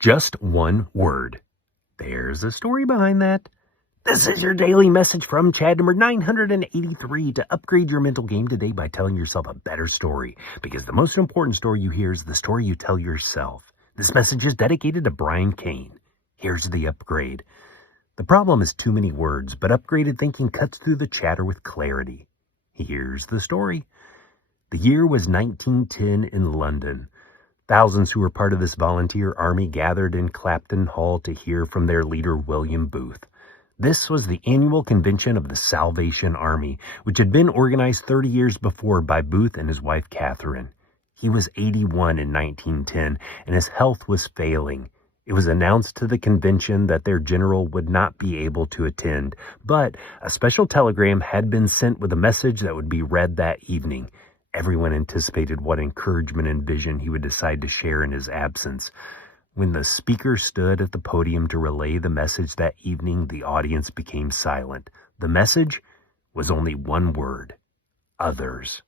Just one word. There's a story behind that. This is your daily message from Chad, number 983, to upgrade your mental game today by telling yourself a better story. Because the most important story you hear is the story you tell yourself. This message is dedicated to Brian Kane. Here's the upgrade. The problem is too many words, but upgraded thinking cuts through the chatter with clarity. Here's the story. The year was 1910 in London. Thousands who were part of this volunteer army gathered in Clapton Hall to hear from their leader, William Booth. This was the annual convention of the Salvation Army, which had been organized 30 years before by Booth and his wife, Catherine. He was 81 in 1910, and his health was failing. It was announced to the convention that their general would not be able to attend, but a special telegram had been sent with a message that would be read that evening. Everyone anticipated what encouragement and vision he would decide to share in his absence. When the speaker stood at the podium to relay the message that evening, the audience became silent. The message was only one word: others.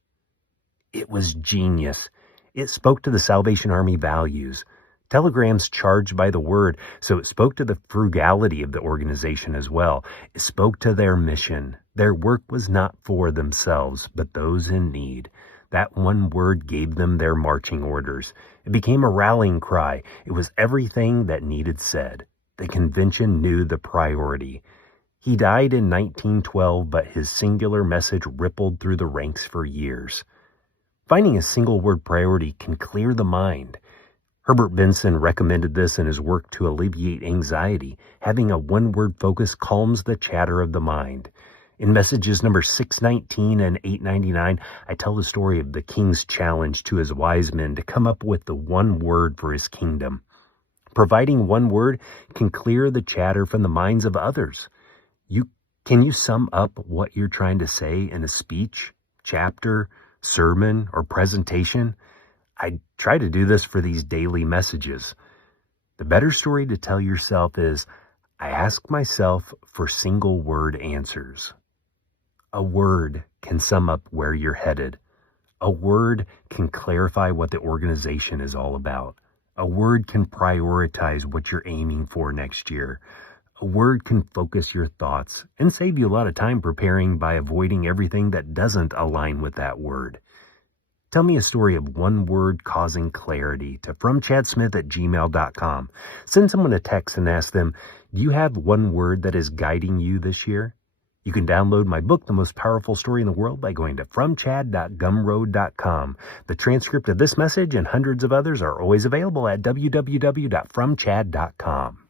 It was genius. It spoke to the Salvation Army values. Telegrams charged by the word, so it spoke to the frugality of the organization as well. It spoke to their mission. Their work was not for themselves, but those in need. That one word gave them their marching orders. It became a rallying cry. It was everything that needed said. The convention knew the priority. He died in 1912, but his singular message rippled through the ranks for years. Finding a single word priority can clear the mind. Herbert Benson recommended this in his work to alleviate anxiety. Having a one-word focus calms the chatter of the mind. In messages number 619 and 899, I tell the story of the king's challenge to his wise men to come up with the one word for his kingdom. Providing one word can clear the chatter from the minds of others. Can you sum up what you're trying to say in a speech, chapter, sermon, or presentation? I try to do this for these daily messages. The better story to tell yourself is, I ask myself for single word answers. A word can sum up where you're headed. A word can clarify what the organization is all about. A word can prioritize what you're aiming for next year. A word can focus your thoughts and save you a lot of time preparing by avoiding everything that doesn't align with that word. Tell me a story of one word causing clarity to fromchadsmith@gmail.com. Send someone a text and ask them, do you have one word that is guiding you this year? You can download my book, The Most Powerful Story in the World, by going to fromchad.gumroad.com. The transcript of this message and hundreds of others are always available at www.fromchad.com.